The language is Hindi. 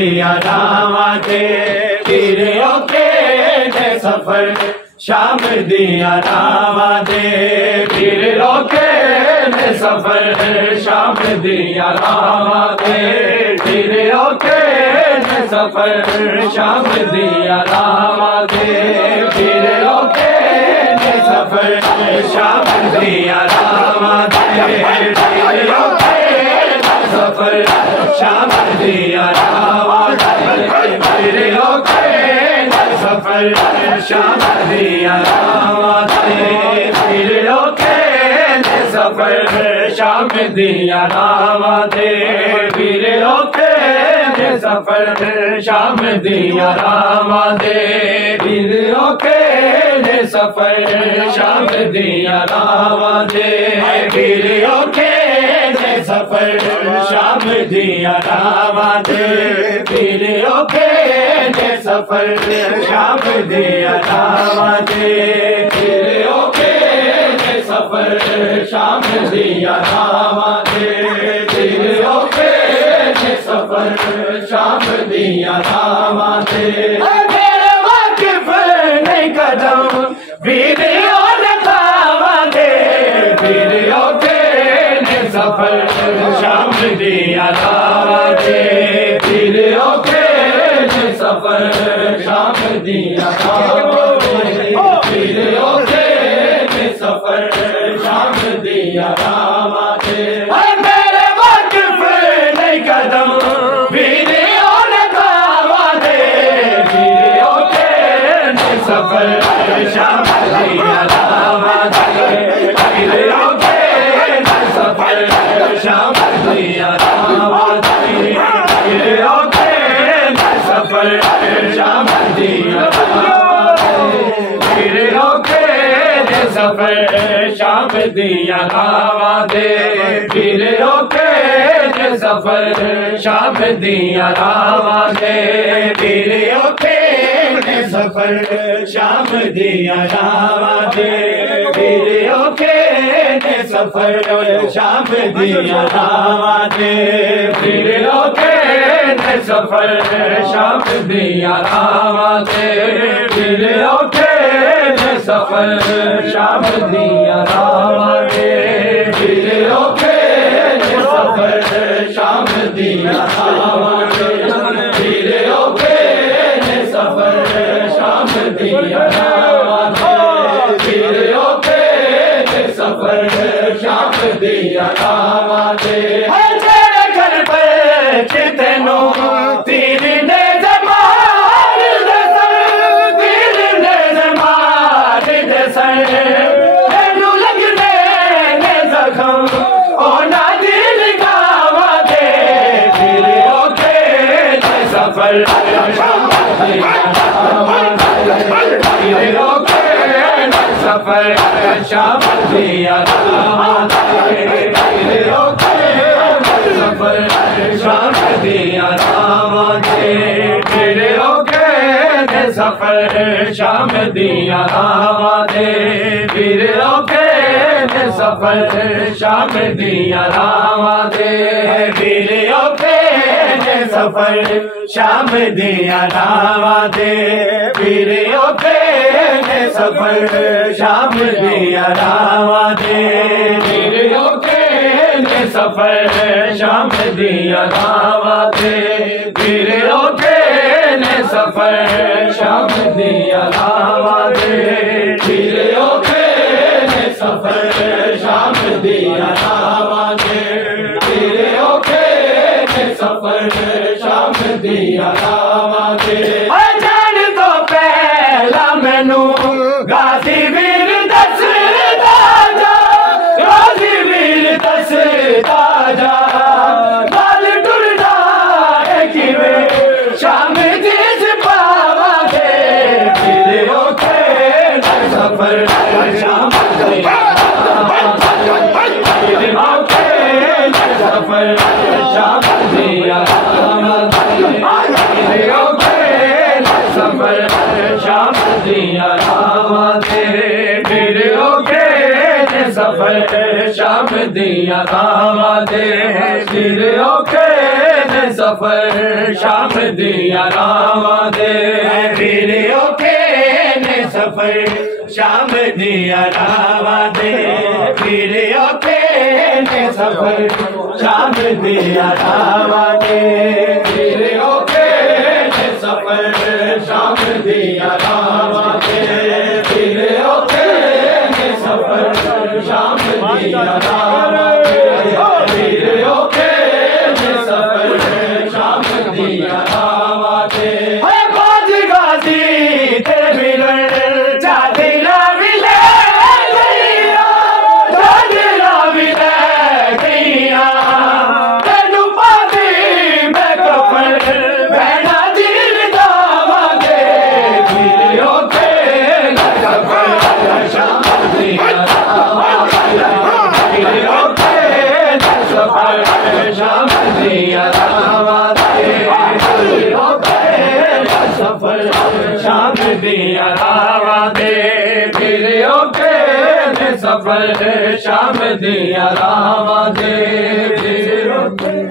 दिया रावाते फिर ओके ने सफर शाम दिया रावाते फिर ओके ने सफर शाम दिया रावाते फिर ओके ने सफर शाम दिया रावाते फिर ओके ने सफर शाम दिया रावाते फिर ओके सफर शाम दिया रावाते फिर ओके सफर शाम दिया रावाते फिर ओके सफर शाम दिया रावाते फिर ओके सफर शाम दिया रावाते फिर ओके सफर शाम दिया रावाते फिर ओके सफर शाम दिया रावाते फिर ओके सफर शाम दिया रावाते फिर ओके सफर शाम दिया रावाते फिर ओके सफर शाम दिया रावाते मेरे वाकिफ नहीं कदम वीडियो लगावाते फिर ओके सफर शाम दिया रावाते फिर ओके सफर शाम दिया रावाते फिर ओके सफर शाम दिया रावाते मेरे वाकिफ नहीं कदम वीडियो लगावाते फिर ओके सफर शाम दिया रावाते फिर ओके सफर शाम दिया रावाते फिर ओके सफर शाम दिया फिर ओके सफर शाम दिया रावाते फिर ओके सफर शाम दिया रावाते फिर ओके सफर शाम दिया रावाते फिर ओके सफर शाम दिया रावाते फिर ओके सफर शाम दिया रावाते फिर ओके सफर शाम दिया रावाते फिर ओके सफर शाम दिया रावाते फिर ओके सफर शाम दिया रावाते फिर ओके सफर शाम दिया रावाते घर पर कितनो तीर ने जमार तीर ने जमार तेनू लगने ने जख्म ओना दिल गावाते फिर ओके सफर शाम दिया फिर ओके सफर शाम दिया फिर ओके सफर शाम दिया रावाते फिर ओके सफर शाम दिया रावाते फिर ओके सफर शाम दिया रावाते फिर ओके सफर शाम दिया रावाते फिर ओके सफर शाम दिया रावाते फिर ओके सफर शाम दिया रावाते फिर ओके सफर शाम दिया रावाते फिर ओके सफर शाम दिया रावाते फिर ओके सफर शाम दिया रावाते जान तो पहला मैनू गाजी वीर दसदा जा गाजी वीर दसदा जा गल टुरदा किवें शाम जिस पावांगे फिर ओके सफर शाम दिया सफर शाम दिया रावां दे फिर औखे ने सफर शाम दिया रावां दे फिर औखे ने सफर शाम दिया रावां दे फिर औखे ने सफर शाम दिया रावां दे फिर औखे ने सफर शाम दिया रावां दे फिर औखे ने सफर शाम दिया रावां दे फिर औखे ने सफर शाम दिया रावां दे गाजी गाजी तेरे मिलन चाहते ना मिले गैया चाहते ना मिले गैया तेनू पाती मैं कफन बहना दिल दावांगे फिर औखे ने सफर शाम दिया रावां दे फिर औखे ने सफर शाम दिया रावां दे फिर औखे ने सफर शाम दिया रावां दे फिर औखे ने सफर शाम दिया रावां दे फिर औखे